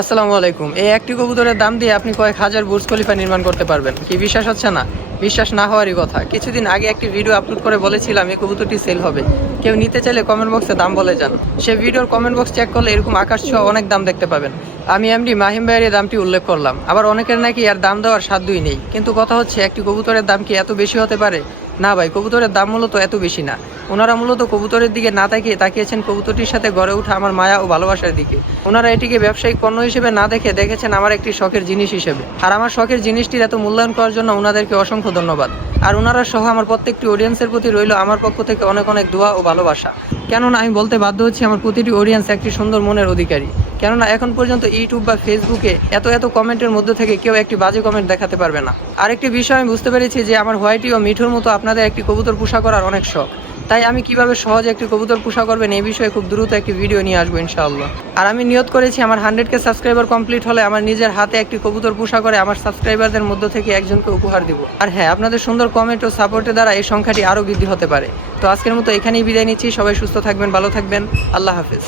আসসালামু আলাইকুম। এই একটি কবুতরের দাম দিয়ে আপনি কয়েক হাজার বুর্জ খলিফা নির্মাণ করতে পারবেন। কি বিশ্বাস হচ্ছে না? বিশ্বাস না হওয়ারই কথা। কিছুদিন আগে একটি ভিডিও আপলোড করে বলেছিলাম এই কবুতরটি সেল হবে। কেউ নিতে চাইলে কমেন্ট বক্সে দাম বলে যান। সে ভিডিওর কমেন্ট বক্স চেক করলে এরকম আকাশ ছোঁয়া অনেক দাম দেখতে পাবেন। আমি এমডি মাহিম ভাইয়ের এই দামটি উল্লেখ করলাম। আবার অনেকের নাকি আর দাম দেওয়ার সাধ্যই নেই। কিন্তু কথা হচ্ছে একটি কবুতরের দাম কি এত বেশি হতে পারে? না ভাই, কবুতরের দাম মূলত এত বেশি না। ওনারা মূলত কবুতরের দিকে না তাকিয়েছেন কবুতরটির সাথে গড়ে ওঠা আমার মায়া ও ভালোবাসার দিকে। ওনারা এটিকে ব্যবসায়িক পণ্য হিসেবে না দেখেছেন আমার একটি শখের জিনিস হিসেবে। আর আমার শখের জিনিসটির এত মূল্যায়ন করার জন্য ওনাদেরকে অসংখ্য ধন্যবাদ। আর ওনারা সহ আমার প্রত্যেকটি অডিয়েন্সের প্রতি রইল আমার পক্ষ থেকে অনেক অনেক দোয়া ও ভালোবাসা। কেননা আমি বলতে বাধ্য হচ্ছি আমার প্রতিটি অডিয়েন্স একটি সুন্দর মনের অধিকারী। কেননা এখন পর্যন্ত ইউটিউব বা ফেসবুকে এত কমেন্টের মধ্যে থেকে কেউ একটি বাজে কমেন্ট দেখাতে পারবে না। আরেকটি বিষয় আমি বুঝতে পেরেছি যে আমার হোয়াইটি ও মিঠুর মতো আপনাদের একটি কবুতর পোষা করার অনেক শখ। তাই আমি কিভাবে সহজে একটি কবুতর পোষা করবেন এই বিষয়ে খুব দ্রুত একটি ভিডিও নিয়ে আসবো ইনশাআল্লাহ। আর আমি নিয়ত করেছি আমার 100K সাবস্ক্রাইবার কমপ্লিট হলে আমার নিজের হাতে একটি কবুতর পোষা করে আমার সাবস্ক্রাইবারদের মধ্য থেকে একজনকে উপহার দিব। আর হ্যাঁ, আপনাদের সুন্দর কমেন্ট ও সাপোর্টের দ্বারা এই সংখ্যাটি আরও বৃদ্ধি হতে পারে। তো আজকের মতো এখানেই বিদায় নিচ্ছি। সবাই সুস্থ থাকবেন, ভালো থাকবেন। আল্লাহ হাফেজ।